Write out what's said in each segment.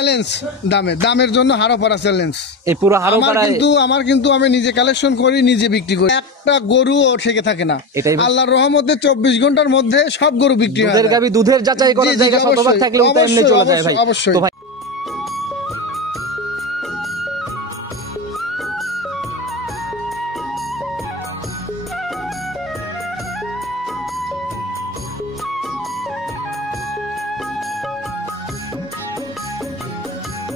Challenge দামের জন্য হারো পারা চ্যালেঞ্জ। এই পুরো হারো পারা আমার কিন্তু আমি নিজে কালেকশন করি, নিজে বিক্রি করি। একটা গরু ও থেকে থাকে না, আল্লাহর রহমতে 24 ঘন্টার মধ্যে সব গরু বিক্রি হয়। দুধের গাবি দুধের যাচাই করার জায়গা শতভাগ থাকলে ওটা এমনি চলে যায় ভাই। অবশ্যই। তো ভাই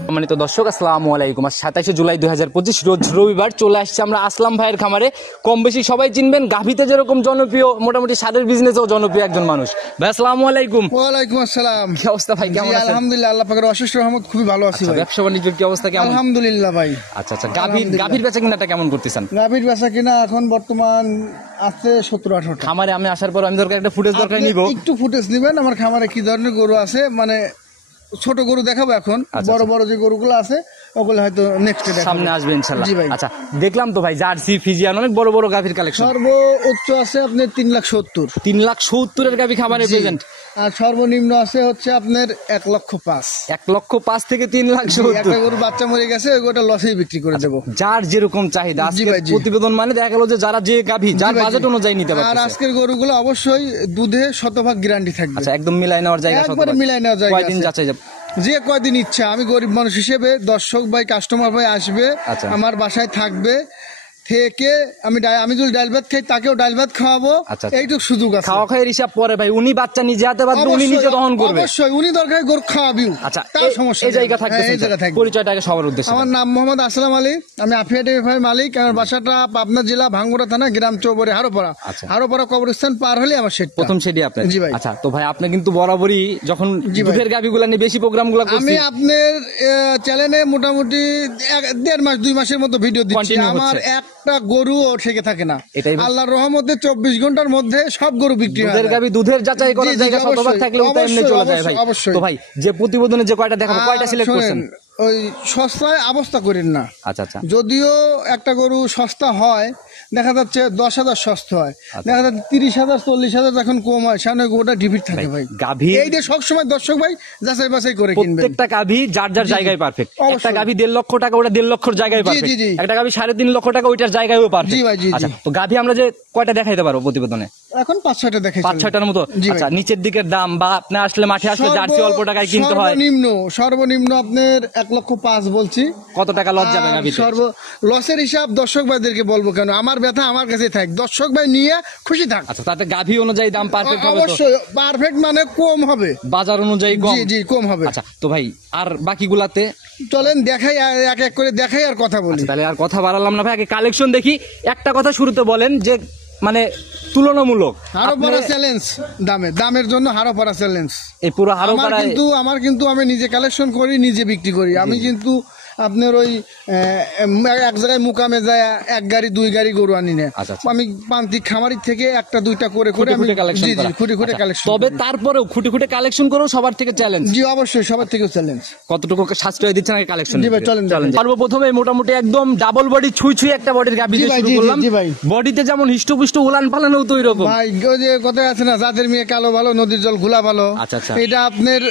সম্মানিত দর্শক, আসসালামু আলাইকুম। 27 জুলাই 2025 রোজ রবিবার চলে আসছে আমরা আসলাম ভাইয়ের খামারে। কম বেশি সবাই চিনবেন, গাভীতে যেরকম জনপ্রিয় মোটামুটি সারের বিজনেসেও জনপ্রিয় একজন মানুষ। ভাই আসসালামু আলাইকুম। ওয়ালাইকুম আসসালাম। কি অবস্থা ভাই, কেমন আছেন? আলহামদুলিল্লাহ, আল্লাহ পাকের অশেষ রহমত, খুবই ভালো আছি ভাই। ব্যবসা বাণিজ্যের কি অবস্থা কেমন? আলহামদুলিল্লাহ ভাই। আচ্ছা, গাভীর বেচা কিনাটা কেমন করতেছেন? গাভীর বেচা কিনা এখন বর্তমান আছে 17-18টা। খামারে আমি আসার পর আমি দরকার একটা ফুটেজ দরকার নিব, একটু ফুটেজ নেবেন আমার খামারে কি ধরনের গরু আছে। মানে ছোট গরু দেখাবো এখন, বড় বড় যে গরুগুলো আছে ওগুলো হয়তো নেক্সট ডে সামনে আসবে ইনশাআল্লাহ। আচ্ছা, দেখলাম তো ভাই জার্সি ফিজিয়ান অনেক বড় বড় গাভীর কালেকশন। সর্বোচ্চ আছে আপনার 3,70,000। 3,70,000 এর গাভী খামারে প্রেজেন্ট। আর সর্বনিম্ন আছে হচ্ছে আপনার 1,05,000। 1,05,000 থেকে 3,70,000। একটা গরু বাচ্চা মরে গেছে, ওটা লসেই বিক্রি করে দেবো। যার যেরকম চাহিদা, আজকের প্রতিবেদন মানে দেখা গেল যে যারা যে গাভী যার বাজেট অনুযায়ী নিতে পারবে। আর আজকের গরুগুলো অবশ্যই দুধে 100% গ্যারান্টি থাকবে। আচ্ছা, একদম মিলাই নেওয়ার জায়গা, একবারে মিলাই নেওয়ার জায়গা। কয়দিন যাচাই যাবে? যে কয়দিন ইচ্ছা। আমি গরিব মানুষ হিসেবে দর্শক ভাই, কাস্টমার ভাই আসবে আমার বাসায় থাকবে, থেকে আমি যদি ডাল ভাত খাই তাকেও ডাল ভাত খাওয়াবো। এইটুকু সুযোগ আছে। খাওয়া খাওয়ার হিসাব পরে ভাই, উনি বাচ্চা নিজে হাতে বাঁধবে, উনি নিজে দহন করবে। অবশ্যই উনি দরকার গরু খাওয়াবিও। আচ্ছা, তার সমস্যা এই জায়গা থাকবে। পরিচয়টা আগে সবার উদ্দেশ্যে। আমার নাম মোহাম্মদ আসলাম আলী, আমি আফিয়া ডেয়ারি ফার্মের মালিক। আমার বাসাটা পাবনা জেলা ভাঙ্গুড়া থানা, গ্রাম চৌবরে হারোপাড়া। হারোপাড়া কবরস্থান পার হলে আমার সেট, প্রথম সেটই আপনার। জি ভাই। আচ্ছা, তো ভাই আপনি কিন্তু বরাবরই যখন দুধের গাভীগুলা নিয়ে বেশি প্রোগ্রামগুলো করছি, আমি আপনার চ্যানেলে মোটামুটি 1.5 মাস 2 মাসের মতো ভিডিও দিচ্ছি। আমার একটা গরু থেকে থাকে না, আল্লাহর রহমতে 24 ঘন্টার মধ্যে সব গরু বিক্রি হয়। দুধের গাভী দুধের যাচাই করার জায়গা শতভাগ থাকলে ওটা এমনি চলে যায় ভাই। তো ভাই যে প্রতিবেদনে যে কয়টা দেখাবো, কয়টা সিলেক্ট করছেন? ওই সস্তায় অবস্থা করেন না। আচ্ছা, যদিও একটা গরু সস্তা হয়, দেখা যাচ্ছে 10,000 সস্তা হয়, দেখা যাচ্ছে 30,000 40,000 যখন কম হয়, সামনে গোটা ডিফিট থাকে ভাই। গাভী এইটা সবসময় দর্শক ভাই যাচাই বাছাই করে কিনবেন। প্রত্যেকটা গাভী যার যার জায়গায় পারফেক্ট। একটা গাভী 1.5 লক্ষ টাকা, ওটা 1.5 লক্ষর জায়গায় পারফেক্ট। একটা গাভী 3.5 লক্ষ টাকা, ওইটার জায়গায়ও পারফেক্ট। জি ভাই, জি। আচ্ছা, তো গাভী আমরা যে কয়টা দেখাইতে পারবো প্রতিবেদনে? এখন 5-6টা দেখাই, 5-6টার মতো। আচ্ছা, নিচের দিকের দাম বা আপনি আসলে মাঠে আসলে জার্সি অল্প টাকায় কিনতে হয়। সর্বনিম্ন আপনার 1,05,000 বলছি। কত টাকা লস যাবে গাভীতে? লসের হিসাব দর্শক ভাইদেরকে বলবো কেন, আমার ব্যথা আমার কাছে থাক, দর্শক ভাই নিয়ে খুশি থাক। আচ্ছা, তাতে গাভী অনুযায়ী দাম পারফেক্ট হবে? অবশ্যই পারফেক্ট, মানে কম হবে, বাজার অনুযায়ী কম। জি কম হবে। আচ্ছা, তো ভাই আর বাকিগুলাতে চলেন দেখাই, এক এক করে দেখাই আর কথা বলি। তাহলে আর কথা বাড়ালাম না ভাই, আগে কালেকশন দেখি। একটা কথা শুরুতে বলেন যে মানে তুলনামূলক হারো পারা চ্যালেঞ্জ, দামের জন্য হারো পারা চ্যালেঞ্জ। এই পুরো হারো পারা আমার কিন্তু আমি নিজে কালেকশন করি, নিজে বিক্রি করি। আমি কিন্তু আপনার ওই এক জায়গায় মুকামে যায় 1 গাড়ি 2 গাড়ি গরু আনি না। আমি প্রান্তিক খামারি থেকে 1-2টা করে আমি খুঁটে কালেকশন। তবে তারপরেও খুঁটে কালেকশন করেও সবার থেকে চ্যালেঞ্জ। জি অবশ্যই, সবার থেকে চ্যালেঞ্জ। কতটুকু সাশ্রয় দিচ্ছেন আগে কালেকশন? জি ভাই, চলেন। সর্বপ্রথমে মোটামুটি একদম ডাবল বডি ছুঁই একটা বডির গাভী দিয়ে শুরু করলাম। বডিতে যেমন হিষ্টপুষ্ট উলান পালানো তো ওইরকম ভাই, ওই যে কথা আছে না, জাতের মেয়ে কালো ভালো, নদীর জল ঘোলা ভালো। আচ্ছা, এটা আপনার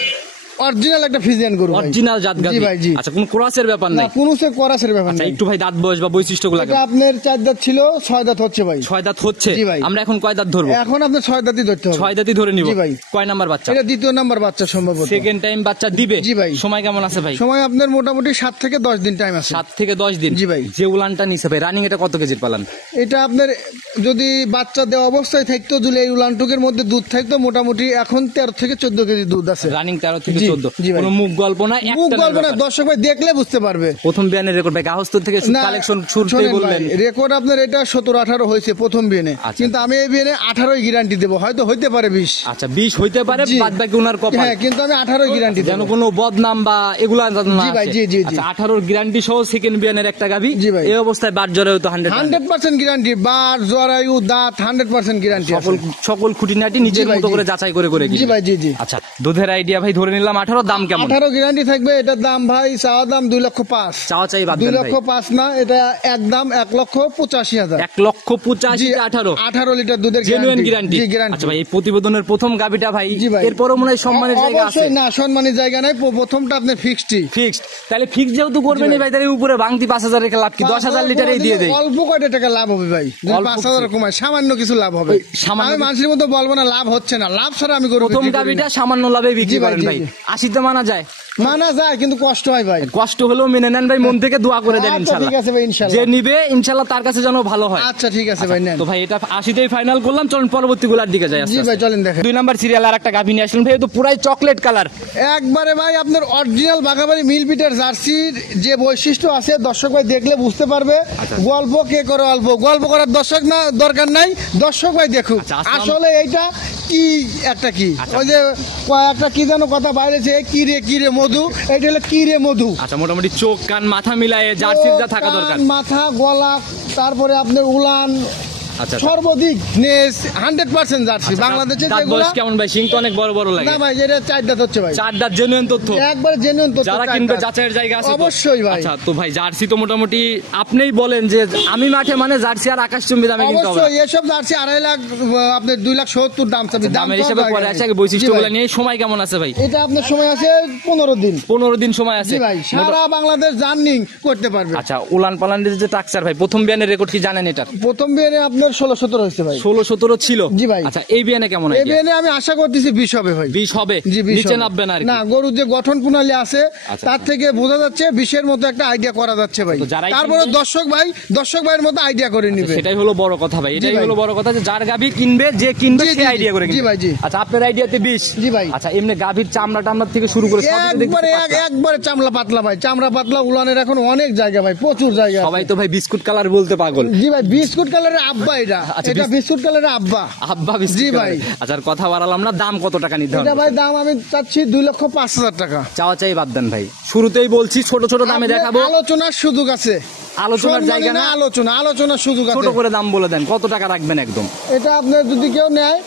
অরিজিনাল একটা ফিজিয়ান গরু, অরিজিনাল জাত গাভী। আচ্ছা, কোন ক্রসের ব্যাপার নাই? কোনো ক্রসের ব্যাপার নাই। একটু ভাই দাঁত বয়স বা বৈশিষ্ট্যগুলো। এটা আপনার 4 দাঁত ছিল, 6 দাঁত হচ্ছে ভাই। 6 দাঁত হচ্ছে। আমরা এখন কয় দাঁত ধরবো? এখন আপনার 6 দাঁতই ধরতে হবে। 6 দাঁতই ধরে নিব। জি ভাই। কয় নাম্বার বাচ্চা? এটা 2য় নাম্বার বাচ্চা সম্ভবত। সেকেন্ড টাইম বাচ্চা দিবে? জি ভাই। সময় কেমন আছে ভাই? সময় আপনার মোটামুটি 7 থেকে 10 দিন টাইম আছে। 7 থেকে 10 দিন। জি ভাই। যে উলানটা নিছে ভাই, রানিং এটা কত কেজির পালান? এটা আপনার যদি বাচ্চা দেওয়া অবস্থায় থাকতো, যদি এই উলানটুকের মধ্যে দুধ থাকতো, মোটামুটি এখন 13 থেকে 14 কেজি দুধ আছে। রানিং 13 থেকে 14। কোনো মুখ গল্প না, দর্শক ভাই দেখলে বুঝতে পারবে। প্রথম বিয়ানের রেকর্ড ভাই গাহস্থ থেকে কালেকশন শুরুতেই বললেন রেকর্ড আপনার এটা 17-18 হয়েছে প্রথম বিয়ানে। কিন্তু আমি এই বিয়ানে 18ই গ্যারান্টি দেবো, হয়তো হইতে পারে 20। আচ্ছা, 20 হইতে পারে, বাদ বাকি উনার কপাল। হ্যাঁ, কিন্তু আমি 18ই গ্যারান্টি দেব, যেন কোনো বদনাম বা এগুলা না। জি ভাই, জি। আচ্ছা, 18 গ্যারান্টি সহ সেকেন্ড বিয়ানের একটা গাভী। এই অবস্থায় বাট জরায়ু তো 100% গ্যারান্টি, বাট জরায়ু দাঁত 100% গ্যারান্টি। সকল খুঁটিনাটি নিজের মতো করে যাচাই করে। জি ভাই, জি। আচ্ছা, দুধের আইডিয়া ভাই ধরে নিলাম দাম 18, দাম কেমন? 18 গ্যারান্টি থাকবে। এটার দাম ভাই চাওয়া দাম 2,05,000। চাওয়া চাই বাদ 2,05,000 না, এটা একদম 1,85,000। 1,85,000 18 লিটার দুধের জেনুইন গ্যারান্টি। জি গ্যারান্টি। আচ্ছা ভাই, এই প্রতিবেদনের প্রথম গাবিটা ভাই, জি ভাই। এরপরও মনে হয় সম্মানের জায়গা আছে? অবশ্যই না, সম্মানের জায়গা নাই, প্রথমটা আপনার ফিক্সডই। ফিক্সড। তাহলে ফিক্স যেহেতু করবেন ভাই, তাহলে উপরে ভাঙতি 5,000 রেখে লাভ কি? 10,000 লিটারেই দিয়ে দেই। অল্প কয়টা টাকা লাভ হবে ভাই? যদি 5,000 কমায় সামান্য কিছু লাভ হবে। আমি মানুষের মতো বলবো না লাভ হচ্ছে না, লাভ ছাড়া আমি করব। প্রথম গাবিটা সামান্য লাভে বিক্রি করেন ভাই, 80তে মানা যায়? মানা যায়, কিন্তু কষ্ট হয় ভাই। কষ্ট হলেও মেনে নেন ভাই, মন থেকে দোয়া করে দেন আচ্ছা, ইনশাআল্লাহ। ঠিক আছে ভাই, ইনশাআল্লাহ। যে নিবে ইনশাআল্লাহ তার কাছে যেন ভালো হয়। আচ্ছা ঠিক আছে ভাই, নেন। তো ভাই এটা 80তেই ফাইনাল করলাম, চলুন পরবর্তী গুলার দিকে যাই। জি ভাই চলেন দেখেন। 2 নাম্বার সিরিয়াল আর একটা গাভী নিয়ে আসলেন ভাই, তো পুরাই চকলেট কালার। একবারে ভাই আপনার অরিজিনাল বাঘাবাড়ি মিল পিটার জার্সির যে বৈশিষ্ট্য আছে দর্শক ভাই দেখলে বুঝতে পারবে। গল্প কে করে অল্প, গল্প করার দর্শক না দরকার নাই, দর্শক ভাই দেখুক আসলে এইটা কি একটা কি। ওই যে একটা কি যেন কথা বাইরেছে, কি রে মধু, এটা হলো কি রে মধু। আচ্ছা, মোটামুটি চোখ কান মাথা মিলায়ে জার্সির যা থাকা দরকার, মাথা গলা, তারপরে আপনার উলান, আচ্ছা সর্বাধিক নেস 100% জার্সি বাংলাদেশে যেগুলো। কেমন ভাই, সিং তো অনেক বড় বড় লাগে না ভাই, এটা 4 দাঁত হচ্ছে ভাই। 4 দাঁত জেনুইন তথ্য, একবার জেনুইন তথ্য। যারা কিনবে যাচাইয়ের জায়গা আছে অবশ্যই ভাই। আচ্ছা তো ভাই জার্সি তো মোটামুটি আপনিই বলেন যে আমি মাঠে মানে জার্সি আর আকাশচুম্বী দামে কিনতে হবে। অবশ্যই এসব জার্সি 2.5 লাখ আপনার 2,70,000 দাম চাবি। দামের হিসাবে পরে আছে, আগে বৈশিষ্ট্যগুলো নিয়ে। সময় কেমন আছে ভাই? এটা আপনার সময় আছে 15 দিন। 15 দিন সময় আছে জি ভাই, সারা বাংলাদেশ জার্নি করতে পারবে। আচ্ছা, উলান পালানের যে টাকচার ভাই, প্রথম বিয়ানের রেকর্ড কি জানেন? এটা প্রথম বিয়ানে আপনার 16-17 হয়েছে ভাই। 16-17 ছিল। জি ভাই। আচ্ছা, এই বিয়ানে কেমন? এই বিয়ানে আমি আশা করতেছি 20 হবে ভাই। 20 হবে, জি 20 নিচে হবে। নামবে না আর কি। না, গরুর যে গঠন প্রণালী আছে আচ্ছা, তার থেকে বোঝা যাচ্ছে 20-এর মতো একটা আইডিয়া করা যাচ্ছে ভাই। তো যারাই তারপরে কিনবে- দর্শক ভাইয়ের মতো আইডিয়া করে নিবে। সেটাই হলো বড় কথা ভাই, এটাই ভাই। হলো বড় কথা যে যার গাভী কিনবে, যে কিনবে জি, সে জি, আইডিয়া করে জি কিনবে। ভাই, জি। আচ্ছা, আপনার আইডিয়াতে 20। জি ভাই। আচ্ছা, এমনি গাভীর চামড়া টামড়া থেকে শুরু করে সবই তো দেখতেছি পাতলা। একবারে চামড়া পাতলা ভাই, চামড়া পাতলা। উলানের এখন অনেক জায়গা ভাই, প্রচুর জায়গা আছে। সবাই তো ভাই বিস্কুট কালার বলতে পাগল। জি ভাই, বিস্কুট কালারের আব্বা এটা। আচ্ছা, এটা বিস্কুট কালারের আব্বা। আব্বা বিস্কুট জি কালার। ভাই। আচ্ছা, আর কথা বাড়ালাম না, দাম কত টাকা নিতে হবে? এটা ভাই দাম আমি চাচ্ছি 2,05,000 টাকা। চাওয়া চাই বাদ দেন ভাই, শুরুতেই বলছি ছোট ছোট দামে দেখাবো। আলোচনার সুযোগ আছে, আলোচনার জায়গা না, আলোচনার সুযোগ ছোট আছে। করে দাম বলে দেন, কত টাকা রাখবেন একদম? এটা আপনার যদি কেউ নেয়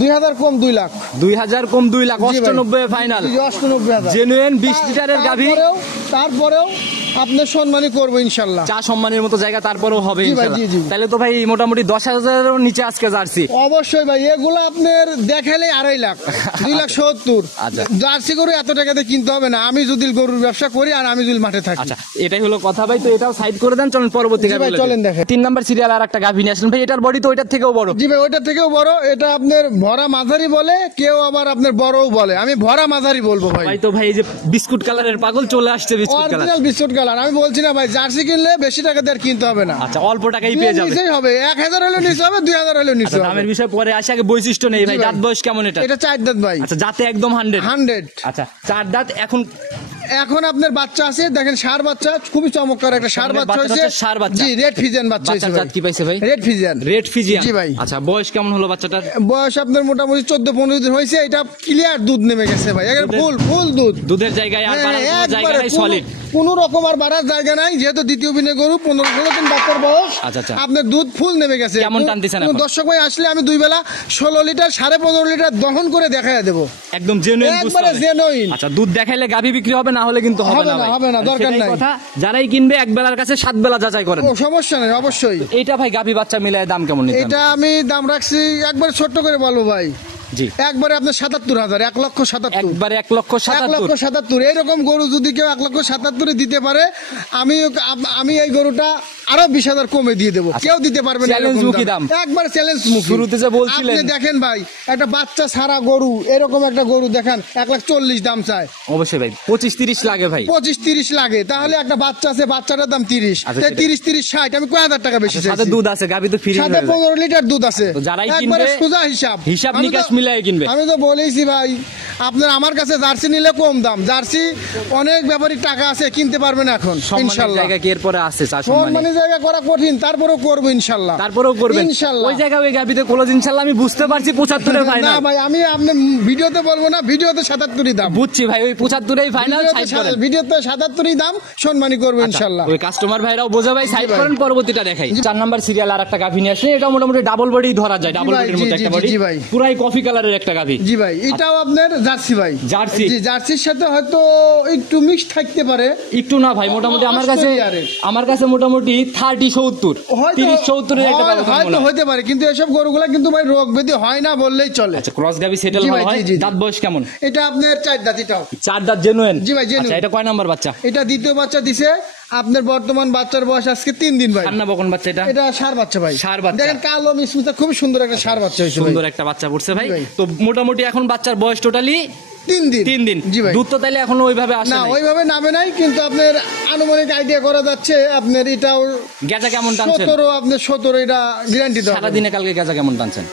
2,000 কম 2 লাখ। 2,000 কম 2 লাখ, জি ভাই। 98 ফাইনাল। 98,000 জেনুইন 20 লিটারের গাভী। তারপরেও আপনার সম্মানই করবো ইনশাল্লাহ। চা সম্মানের মতো জায়গা তারপরেও হবে জি ভাই, ইনশাআল্লাহ। জি। তাহলে তো ভাই মোটামুটি 10,000-এর নিচে আজকে জার্সি। অবশ্যই ভাই, এগুলো আপনার দেখালে 2.5 লাখ, 2,70,000। আচ্ছা। জার্সি গরু এত টাকাতে কিনতে হবে না, আমি যদি গরুর ব্যবসা করি আর আমি যদি মাঠে থাকি। আচ্ছা, এটাই হলো কথা ভাই, তো এটাও সাইড করে দেন, চলুন পরবর্তী জি গাভী ভাই, বলে চলেন দিই। দেখেন। 3 নাম্বার সিরিয়াল আর একটা গাভী নিয়ে আসলেন ভাই, এটার বডি তো ওইটার থেকেও বড়। জি ভাই, ওইটার থেকেও বড়। এটা আপনার ভরা মাঝারি বলে, কেউ আবার আপনার বড়ও বলে, আমি ভরা মাঝারি বলবো ভাই। ভাই তো ভাই এই যে বিস্কুট কালারের পাগল চলে আসছে, biscuit colour. Original biscuit colour. আমি বলছি না ভাই, জার্সি কিনলে বেশি টাকা দিয়ে আর কিনতে হবে না। আচ্ছা, অল্প টাকাই পেয়ে যাবে। নিচেই হবে, 1,000 হলে নিচে হবে, 2,000 হলে নিচে আচ্ছা, হবে। দামের বিষয় পরে আসে, আগে বৈশিষ্ট্য নেই ভাই। জি ভাই। দাঁত বয়স কেমন এটা? এটা 4 দাঁত ভাই। আচ্ছা, জাতে একদম 100। 100। আচ্ছা, 4 দাঁত। এখন আপনার বাচ্চা আছে, দেখেন ষাঁড় বাচ্চা, খুবই চমৎকার একটা ষাঁড় বাচ্চা বাচ্চাটা হয়েছে। হচ্ছে ষাঁড় বাচ্চা। জি, রেড ফিজিয়ান বাচ্চা হয়েছে বাচ্চার জাত কি পাইছে ভাই? Red Fijian. Red Fijian. জি ভাই। আচ্ছা, বয়স কেমন হলো বাচ্চাটার? বয়স আপনার মোটামুটি 14-15 দিন হয়েছে। এটা ক্লিয়ার দুধ নেমে গেছে ভাই, ফুল দুধ। দুধের জায়গায় আর বাড়ার কোনো জায়গা নাই, সলিড। কোন রকম আর বাড়ার জায়গা নাই, যেহেতু দ্বিতীয় বিনে গরু, 15-16 দিন বাচ্চার বয়স। আচ্ছা। আপনার দুধ ফুল নেমে গেছে। কেমন টানতেছেন কোন এখন? দর্শক ভাই আসলে আমি 2 বেলা 16 লিটার 15.5 লিটার দহন করে দেখায় দেবো। একদম জেনুইন, একবারে genuine। আচ্ছা, দুধ দেখাইলে গাভী বিক্রি হবে, না হলে কিন্তু হবে না ভাই। হবে না, দরকার সেটাই নাই। কথা, যারাই কিনবে এক বেলার কাছে 7 বেলা যাচাই করেন। ও সমস্যা নেই, অবশ্যই। এইটা ভাই গাভী বাচ্চা মিলায় দাম কেমন নিতে? এটা আমি দাম রাখছি একবারে ছোট্ট করে বলবো ভাই, জি, একবারে আপনার 77,000, 1,77,000। একবারে 1,77,000। 1,77,000 এইরকম গরু যদি কেউ 1,77,000 দিতে পারে, আমি এই গরুটা আরো 20,000 কমে দিয়ে দেবো। কেউ দিতে পারবে না চ্যালেঞ্জ এরকম মুখী দাম। একবার চ্যালেঞ্জ মুখী। শুরুতে যে বলছিলেন। আপনি দেখেন ভাই, একটা বাচ্চা ছাড়া গরু, এরকম একটা গরু দেখেন 1,40,000 দাম চায়। অবশ্যই ভাই, 25-30 লাগে ভাই। 25-30 লাগে, তাহলে একটা বাচ্চা আছে, বাচ্চাটার দাম 30। আচ্ছা, 30-30 60, আমি কয় হাজার টাকা বেশি সাথে চাইছি। দুধ আছে, গাভী তো ফ্রি। সাথে 15 লিটার দুধ আছে। তো যারাই একবারে কিনবে, সোজা হিসাব আমি নিকাশ তো- মিলাই কিনবে। আমি তো বলেইছি ভাই, আপনার আমার কাছে জার্সি নিলে কম দাম। জার্সি অনেক ব্যাপারী টাকা আছে, কিনতে পারবে না এখন সম্মানের ইনশাল্লাহ। জায়গা কি এরপরে আছে? চা সম্মানী সম্মানী জায়গা করা কঠিন, তারপরেও করবো ইনশাল্লাহ। তারপরেও করবেন ইনশাল্লাহ। ওই জায়গায় ওই গাভীতে ক্লোজ ইনশাল্লাহ আমি বুঝতে পারছি 75-এর না ফাইনাল। ভাই, আমি আপনার ভিডিওতে বলবো না, ভিডিওতে 77 দাম। বুঝছি ভাই, ওই 75-এই ফাইনাল সাইড করেন। ভিডিওতে 77 দাম, সম্মানী করবো ইনশাল্লাহ। ওই কাস্টমার ভাইরাও বোঝা ভাই, সাইড ভাই। করেন, পরবর্তীটা দেখাই। 4 নাম্বার সিরিয়াল আর একটা গাভী নিয়ে আসলে, এটা মোটামুটি ডাবল বডি ধরা যায়, ডাবল ভাই, বডির জি, মধ্যে জি, একটা জি, বডি, জি ভাই। পুরাই কফি কালারের একটা গাভী। জি ভাই, এটাও আপনার জার্সি ভাই, জার্সি। জি, জার্সির সাথে হয়তো একটু মিক্স থাকতে পারে। একটু না ভাই, মোটামুটি আমার কাছে অস্ট্রেলিয়ারের। মোটামুটি 30-70 30-70 একটা ব্যবধান মনে হয়তো হয়। হতে পারে, কিন্তু এসব গরুগুলা কিন্তু ভাই রোগ ব্যাধি হয় না বললেই চলে। আচ্ছা, ক্রস গাবি সেটেল জি ভালো ভাই, হয়। জি, জি, জি। দাঁত বয়স কেমন? এটা আপনার 4 দাঁতিটাও। 4 দাঁত জেনুইন। জি ভাই, genuine। আচ্ছা, এটা কয় নাম্বার বাচ্চা? এটা দ্বিতীয় বাচ্চা দিছে। আপনার বর্তমান বাচ্চার বয়স আজকে 3 দিন ভাই। খান্না বকন বাচ্চা এটা? এটা ষাঁড় বাচ্চা ভাই। ষাঁড় বাচ্চা। দেখেন কালো মিসমিসা খুব সুন্দর একটা ষাঁড় বাচ্চা হয়েছে ভাই। সুন্দর একটা বাচ্চা পড়ছে ভাই। জি ভাই। তো মোটামুটি এখন বাচ্চার বয়স টোটালি 3 দিন। 3 দিন। জি ভাই। দুধ তো তাইলে এখনো ওইভাবে আসে না নাই। ওইভাবে নামে নাই, কিন্তু আপনার আনুমানিক আইডিয়া করা যাচ্ছে আপনার এটাও গেজা কেমন টানছেন? 17, আপনার 17 এটা গ্যারান্টি দেওয়া সারা হবে। দিনে কালকে গেজা কেমন টানছেন?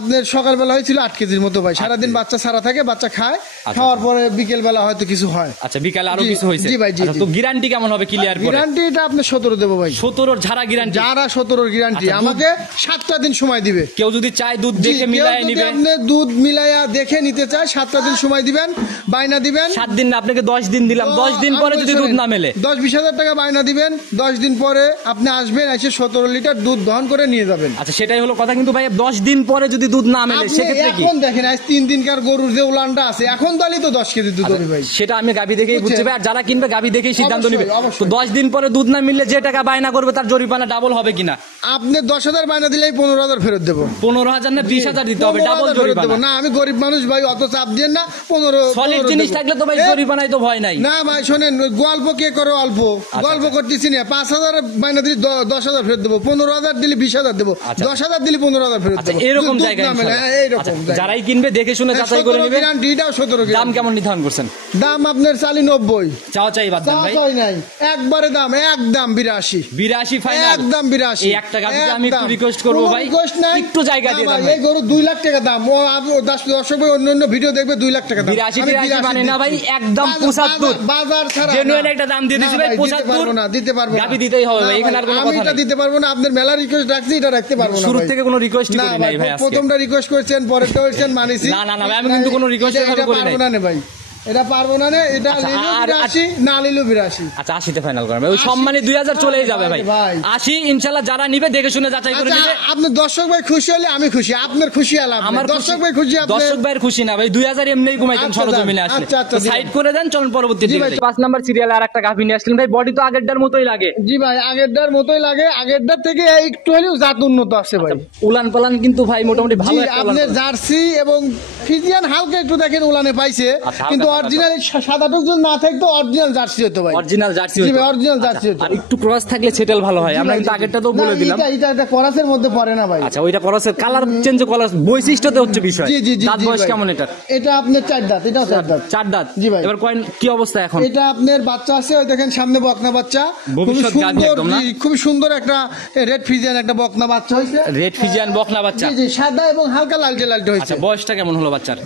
আপনার সকালবেলা হয়েছিল 8 কেজির মতো ভাই। সারাদিন বাচ্চা সারা থাকে, বাচ্চা খায়, খাওয়ার পরে বিকেল বেলা হয়তো কিছু হয়। আচ্ছা, বিকালে আরো জি, কিছু হয়েছে? জি ভাই, জি, আচ্ছা, জি। তো গ্যারান্টি কেমন হবে ক্লিয়ার করে? গ্যারান্টি এটা আপনি 17 দেবো ভাই। 17 ঝাড়া গ্যারান্টি। যারা 17 গ্যারান্টি আচ্ছা, আমাকে 7টা দিন সময় দিবে। কেউ যদি চায় দুধ জি, দেখে কেউ মিলায় যদি নিবে। আপনি দুধ মিলাইয়া দেখে নিতে চায় 7টা দিন সময় দিবেন, বাইনা দিবেন। 7 দিন না, আপনাকে 10 দিন দিলাম। 10 দিন পরে যদি দুধ না মেলে? 10-20 হাজার টাকা বাইনা দিবেন, 10 দিন পরে আপনি আসবেন, এসে 17 লিটার দুধ দহন করে নিয়ে যাবেন। আচ্ছা, সেটাই হলো কথা। কিন্তু ভাই 10 দিন পরে যদি দুধ না মেলে আপনি সেক্ষেত্রে কি? এখন দেখেন আজ 3 দিনকার গরুর যে উলানটা আছে, এখন দলি তো 10 কেজি দুধ হবে ভাই। সেটা আমি গাভী দেখেই বুঝছি বুঝছেন? ভাই। আর যারা কিনবে গাভী দেখেই সিদ্ধান্ত অবশ্যই, নিবে। অবশ্যই। তো 10 দিন পরে দুধ না মিললে যে টাকা বায়না করবে তার জরিমানা ডাবল হবে কিনা? আপনি 10,000 বাইনা দিলেই 15,000 ফেরত দেবো। 15,000 না 20,000 দিতে হবে, ডাবল 15,000 ফেরত দেবো। জরিমানা। না আমি গরিব মানুষ ভাই, অত চাপ দিয়ে না। 15 সলিড জিনিস থাকলে তো ভাই জরিমানায় তো ভয় নাই। না ভাই শোনেন, ওই গল্প কে করে অল্প গল্প করতেছি না। 5,000 বাইনা দিলে 10,000 ফেরত দেবো, 15,000 দিলে 20,000 দেবো, আচ্ছা। 10,000 দিলে 15,000 ফেরত আচ্ছা, দেবো। এরকম দুধ জায়গায় না মেলে, ইনশাআল্লাহ। হ্যাঁ, এইরকম আচ্ছা, জায়গায়। যারাই কিনবে দেখে শুনে যাচাই করে 17 নেবে। গ্যারান্টি, এটাও 17 দাম গ্যারান্টি। কেমন নির্ধারণ করছেন? দাম আপনার 90। চাওয়া চাই বাদ দেন ভাই। চাই নাই, একবারে দাম, একদম 82। 82 ফাইনাল। একদম 82। এই একটা গাভিতে আমি একটু রিকোয়েস্ট করবো ভাই, একটু জায়গা দিয়ে দেন ভাই। এই গরু 2 লাখ টাকা দাম। ও দর্শক ভাই অন্য ভিডিও দেখবে 2 লাখ টাকা দাম। 82 মানে না ভাই, একদম 75। বাজার ছাড়া জেনুইন একটা দাম দিয়ে দিছি ভাই, 75। দিতে পারবো না। গাভী দিতেই হবে ভাই, এখানে আর কোনো আমি কথা এটা নাই। দিতে পারবো না। আপনার মেলা রিকোয়েস্ট রাখছি, এটা রাখতে পারবো না শুরু ভাই। থেকে কোনো রিকোয়েস্ট না করি ভাই, নাই ভাই আজকে। প্রথমটা রিকোয়েস্ট করেছেন, পরেরটা হয়েছেন মানিছি। না, না, না ভাই, আমি কিন্তু কোনো request এটা এভাবে করি নাই। পারবো না নে ভাই, এটা পারবো না নে। এটা আচ্ছা, নিলেও আর- 82, না নিলেও 82। আচ্ছা, 80-তে ফাইনাল করেন ভাই। ওই সম্মানে 2000 চলেই যাবে ভাই। ভাই। 80 ইনশাআল্লাহ, যারা নিবে দেখে শুনে যাচাই করে আচ্ছা, নিবে। আপনার দর্শক ভাই খুশি হলে আমি খুশি, আপনার খুশি আলাম। আমার দর্শক ভাই খুশি, দর্শক ভাইয়ের খুশি না ভাই, 2000 এমনিই কমাইতেন আচ্ছা, সরজমিনে আসলে। আচ্ছা, আচ্ছা, সাইড করে দেন, চলুন পরবর্তী জি ভাই। 5 নাম্বার সিরিয়ালে আর একটা গাভী নিয়ে আসলেন ভাই। বডি তো আগেরটার মতোই লাগে। জি ভাই, আগেরটার মতোই লাগে, আগেরটার থেকে একটু হলেও জাত উন্নত আছে ভাই। উলান পালান কিন্তু ভাই মোটামুটি জি, ভালো একটা উলান আপনার পালান। জার্সি এবং ফিজিয়ান হালকা একটু দেখেন উলানে পাইছে, আচ্ছা, কিন্তু হালকা অরিজিনাল সাদাটুক যদি না থাকতো অরিজিনাল জার্সি হতো ভাই। অরিজিনাল জার্সি জি হতো। ভাই, অরিজিনাল জার্সি হতো। আর একটু ক্রস থাকলে সেটেল ভালো হয়। আমরা জি কিন্তু ভাই, আগেরটা তো না, বলে দিলাম। এটা একটা করাসের মধ্যে পড়ে না ভাই। আচ্ছা, ওইটা ক্রসের কালার চেঞ্জ করার বৈশিষ্ট্যতে হচ্ছে বিষয়। জি জি জি দাঁত জি বয়স ভাই। কেমন এটা? এটা আপনার 4 দাঁত, এটাও 4 দাঁত। 4 দাঁত। জি ভাই। এবার কয়েন কি অবস্থা এখন? এটা আপনার বাচ্চা আছে, ওই দেখেন সামনে বকনা বাচ্চা, খুবই ভবিষ্যৎ গাভী সুন্দর। একদম না? জি, খুবই সুন্দর একটা রেড ফিজিয়ান একটা বকনা বাচ্চা হয়েছে। রেড ফিজিয়ান বকনা বাচ্চা। জি জি, সাদা এবং হালকা লালটে লালটে হয়েছে। আচ্ছা, বয়সটা কেমন হলো বাচ্চার?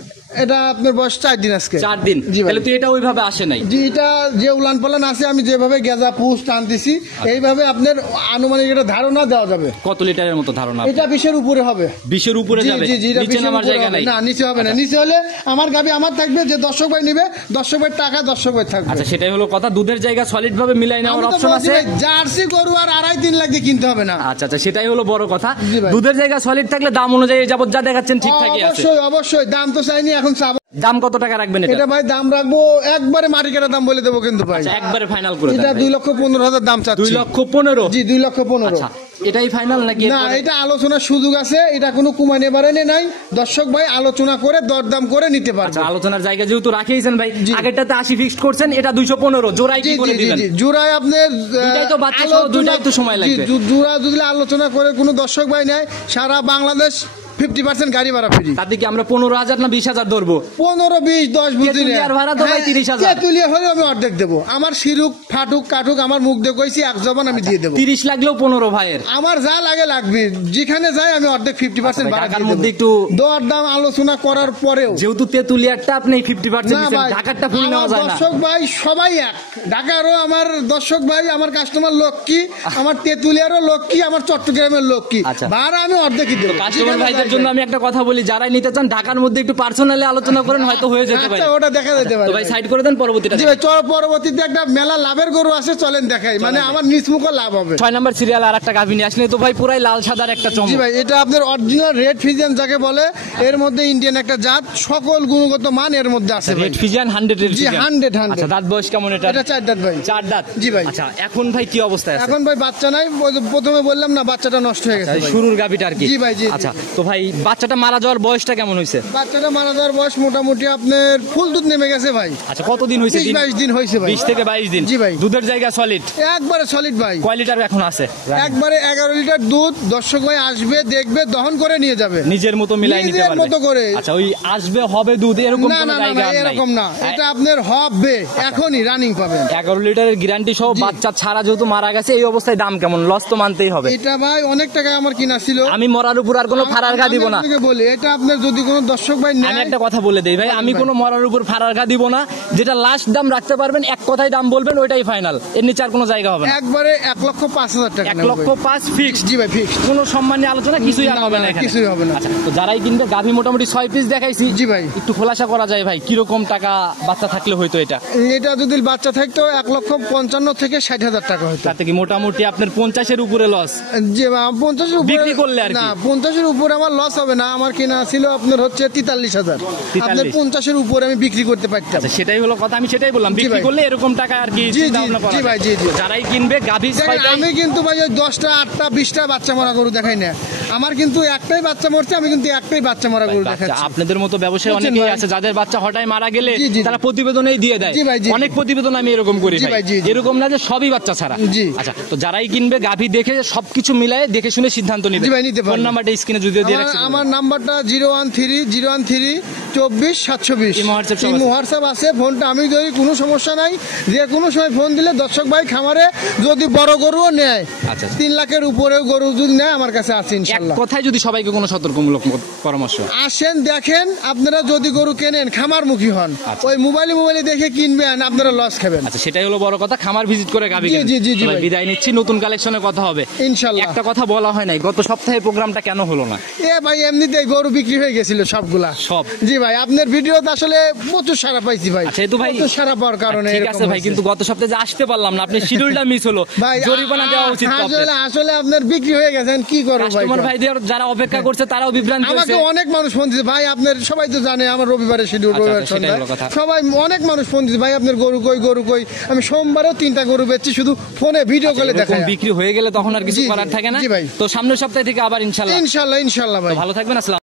এটা আপনার বয়স 4 দিন আজকে। 4 দিন। জি ভাই। তাহলে তো এটা ওইভাবে আসে নাই। জি, এটা যে উলান পালান আছে, আমি যেভাবে গেজা পুষ টানতেছি, এইভাবে আপনার আনুমানিক একটা ধারণা দেওয়া যাবে। কত লিটারের মতো ধারণা? এটা 20-এর উপরে হবে। 20-এর উপরে জি যাবে। জি জি, এটা নিচে 20-এর নামার উপরে জায়গা হবে। নাই। না, নিচে হবে না। নিচে হলে আমার গাবি আমার থাকবে, যে দর্শক ভাই নিবে, দর্শক ভাই টাকা দর্শক ভাই থাকবে। আচ্ছা, সেটাই হলো কথা। দুধের জায়গা সলিড ভাবে মিলাই নেওয়ার আমি তো অপশন বলছি আছে। ভাই, জার্সি গরু আর 2.5-3 লাখ দিয়ে কিনতে হবে না। আচ্ছা আচ্ছা, সেটাই হলো বড় কথা। জি ভাই। দুধের জায়গা সলিড থাকলে দাম অনুযায়ী যাবত যা দেখাচ্ছেন ঠিকঠাকই আছে। অবশ্যই অবশ্যই, দাম তো চাইনি, এখন চাবো। দাম কত টাকা রাখবেন এটা? এটা ভাই দাম রাখবো একবারে মাটি কাটা দাম বলে দেবো কিন্তু ভাই। আচ্ছা, একবারে ফাইনাল করে দেন এটা ভাই। 2,15,000 দাম চাচ্ছি। 2,15,000? জি, 2,15,000। আচ্ছা, এটাই ফাইনাল নাকি? না, এটা আলোচনার সুযোগ আছে, এটা কোনো কুমানে বাড়ানে নাই। দর্শক ভাই আলোচনা করে দরদাম করে নিতে পারবে। আচ্ছা, আলোচনার জায়গা যেহেতু রাখিয়েছেন ভাই, আগেরটাতে 80 ফিক্সড করছেন, এটা 215 জোড়াই জি কি করে জি জি দিবেন? জি, জোড়ায় আপনার দুইটাই তো বাচ্চা সহ, দুইটাই তো সময় লাগবে। জোড়া যদি আলোচনা করে কোনো দর্শক ভাই নেয়, সারা বাংলাদেশ 50% গাড়ি ভাড়া ফ্রি। তাতে কি আমরা 15,000 না 20,000 ধরবো? 15, 20, 10 বুঝলি তেঁতুলিয়ার ভাড়া তো ভাই 30,000। তেঁতুলিয়া হলে আমি অর্ধেক দেবো। আমার শিরুক ফাটুক কাটুক আমার মুখ দিয়ে কইছি, এক জবান আমি দিয়ে দেবো। 30 লাগলেও 15 ভাইয়ের। আমার যা লাগে লাগবে, যেখানে যাই আমি অর্ধেক 50% ভাড়া ঢাকার দিয়ে মধ্যে দেবো। একটু দর দাম আলোচনা করার পরেও যেহেতু তেঁতুলিয়ারটা আপনি 50% না দিচ্ছেন, ভাই, ঢাকারটা ফুল নেওয়া আমার যায় না। দর্শক ভাই সবাই এক। ঢাকারও আমার দর্শক ভাই, আমার কাস্টমার লক্ষ্মী, আমার তেঁতুলিয়ারও লক্ষ্মী, আমার চট্টগ্রামের লক্ষ্মী। আচ্ছা। ভাড়া আমি অর্ধেকই দেবো। কাস্টমার ভাইদের এটার জন্য আমি একটা কথা বলি, যারাই নিতে চান ঢাকার মধ্যে একটু পার্সোনালি আলোচনা করেন, হয়তো হয়ে যেতে পারে। আচ্ছা, ওটা দেখা যেতে পারে তো ভাই সাইড করে দেন, পরবর্তীটা জি ভাই। পরবর্তীতে একটা মেলা লাভের গরু আছে, চলেন দেখাই, মানে আমার নিজ মুখে লাভ হবে। 6 নাম্বার সিরিয়াল আর একটা গাভী নিয়ে আসলে তো ভাই পুরাই লাল সাদার একটা জি চমক। ভাই, এটা আপনার অরিজিনাল রেড ফিজিয়ান যাকে বলে, এর মধ্যে ইন্ডিয়ান একটা জাত, সকল গুণগত মান এর মধ্যে আছে ভাই। রেড ফিজিয়ান 100 রেড জি, ফিজিয়ান 100 আচ্ছা, দাঁত বয়স কেমন এটা? এটা 4 দাঁত ভাই। 4 দাঁত। জি ভাই। আচ্ছা, এখন ভাই কি অবস্থায় আছে? এখন ভাই বাচ্চা নাই, ওই যে প্রথমে বললাম না, বাচ্চাটা নষ্ট হয়ে গেছে ভাই। শুরুর গাভীটা আর কি। জি ভাই, জি, জি। আচ্ছা, তো ভাই বাচ্চাটা মারা যাওয়ার বয়সটা কেমন হয়েছে? বাচ্চাটা মারা যাওয়ার বয়স মোটামুটি আপনার ফুল দুধ নেমে গেছে ভাই। আচ্ছা, কতদিন হয়েছে? 22 দিন হয়েছে ভাই। 20 থেকে 22 দিন। জি ভাই। দুধের জায়গা সলিড, একবারে সলিড ভাই। কয় লিটার এখন আছে? একবারে 11 লিটার দুধ। দর্শক ভাই আসবে, দেখবে, দহন করে নিয়ে যাবে নিজের মতো মিলাই নিতে নিজের পারবে। মতো করে। আচ্ছা, ওই আসবে হবে দুধ এরকম না কোনো না না জায়গা না, আর নাই? এরকম না, এটা আপনার হবে, এখনই রানিং পাবেন। 11 লিটারের গ্যারান্টি সহ জি। বাচ্চা ছাড়া যেহেতু মারা গেছে, এই অবস্থায় দাম কেমন? লস তো মানতেই হবে। এটা ভাই অনেক টাকা আমার কিনা ছিল। আমি মরার উপর আর কোনো ফারার ঘা দিব না। আমি আপনাকে বলি, এটা আপনার যদি কোনো দর্শক ভাই আমি নেয়, একটা কথা বলে দেই ভাই, আমি কোনো মরার উপর ফারার ঘা দিব না। যেটা লাস্ট দাম রাখতে পারবেন, এক কথায় দাম বলবেন, ওইটাই ফাইনাল। এর নিচে আর কোনো জায়গা হবে না। একবারে 1,05,000 টাকা 1,05,000 ফিক্স। জি ভাই, ফিক্স। কোনো সম্মানী আলোচনা কিছুই আর না, হবে না না, এখানে। কিছুই হবে না। আচ্ছা, তো যারাই কিনবে, গাভী মোটামুটি 6 পিস দেখাইছি। জি ভাই। একটু খোলাসা করা যায় ভাই, কিরকম টাকা বাচ্চা থাকলে হয়তো এটা? এটা যদি বাচ্চা থাকতো 1,55,000 থেকে 60,000 টাকা হতো। তাতে কি মোটামুটি আপনার 50-এর উপরে লস? যে 50-এর উপরে বিক্রি করলে আর কি? না, 50-এর উপরে আমার লস হবে না। আমার কেনা ছিল আপনার হচ্ছে 43,000। 43,000 আপনার 50-এর উপরে আমি বিক্রি করতে পারতাম। আচ্ছা, সেটাই হলো কথা, আমি সেটাই বললাম, বিক্রি ভাই। করলে এরকম টাকা আর কি জি, চিন্তা জি, ভাবনা করা জি যায়। ভাই, জি, জি। তো যারাই কিনবে গাভী দেখেন, 6টাই। আমি কিন্তু ভাই ওই 10টা 8টা 20টা বাচ্চা মরা গরু দেখাই না। আমার কিন্তু একটাই বাচ্চা মরছে, আমি কিন্তু একটাই বাচ্চা মরা গরু বাচ্চা, দেখাচ্ছি। আপনাদের মতো ব্যবসায়ী বুঝছেন অনেকেই ভাই? আছে যাদের বাচ্চা হঠাৎ মারা গেলে জি, জি। তারা প্রতিবেদনেই দিয়ে দেয়। জি ভাই, জি। অনেক প্রতিবেদন আমি এরকম করি জি ভাই। ভাই, জি, জি। এরকম না যে সবই বাচ্চা ছাড়া। জি। আচ্ছা, তো যারাই কিনবে গাভী দেখে সবকিছু মিলায়ে দেখে শুনে সিদ্ধান্ত নিবে। জি ভাই, নিতে পারবে। ফোন নাম্বারটা স্ক্রিনে যদি দিয়ে রাখছি। আমার নাম্বারটা 013-013-24-720। ইমো হোয়াটসঅ্যাপ সব আছে। ইমো হোয়াটসঅ্যাপ আছে। ফোনটা আমি ধরি, কোনো সমস্যা নাই। যে কোনো সময় ফোন দিলে দর্শক ভাই খামারে যদি বড় গরুও নেয়, আচ্ছা। 3 লাখের উপরেও গরু যদি নেয়, আমার কাছে আছে এক ইনশাল্লাহ। কথায় যদি সবাইকে কোনো সতর্কমূলক পরামর্শ? আসেন, দেখেন, আপনারা যদি গরু কেনেন খামারমুখী হন। আচ্ছা। ওই মোবাইলে দেখে কিনবেন, আপনারা লস খাবেন। আচ্ছা, সেটাই হলো বড় কথা, খামার ভিজিট করে গাভী জি, কিনবেন। জি, জি, জি তো ভাই, ভাই। বিদায় নিচ্ছি, নতুন কালেকশনের কথা হবে ইনশাল্লাহ। একটা কথা বলা হয় নাই, গত সপ্তাহে প্রোগ্রামটা কেন হলো না? এ ভাই, এমনিতেই গরু বিক্রি হয়ে গেছিল সবগুলা। সব? জি ভাই, আপনার ভিডিওতে আসলে প্রচুর সারা পাইছি ভাই। আচ্ছা, এই তো ভাই প্রচুর সারা পাওয়ার কারণে ঠিক এরকম আছে ভাই, হয়েছে। কিন্তু গত সপ্তাহে যে আসতে পারলাম না, আপনি শিডিউলটা মিস হলো, ভাই, জরিমানা দেওয়া উচিত তো আপনার। আসলে আপনার বিক্রি হয়ে গেছেন, কি করবো ভাই। কাস্টমার ভাইদের যারা অপেক্ষা করছে তারাও বিভ্রান্ত আমাকে হয়েছে। অনেক মানুষ ফোন দিচ্ছে ভাই, আপনার সবাই তো জানে আমার রবিবারের শিডিউল, আচ্ছা, রবিবার আচ্ছা, সেটাই সন্ধ্যা। হলো কথা। সবাই অনেক মানুষ ফোন দিচ্ছে ভাই, আপনার গরু কই, গরু কই। আমি সোমবারও 3টা গরু বেচছি, শুধু ফোনে ভিডিও কলে এরকম দেখাই। বিক্রি হয়ে গেলে তখন আর কিছু জি, জি, করার থাকে না। জি ভাই। তো সামনের সপ্তাহ থেকে আবার ইনশাল্লাহ। ইনশাল্লাহ, ইনশাল্লাহ ভাই। ভালো থাকবেন, আসসালাম।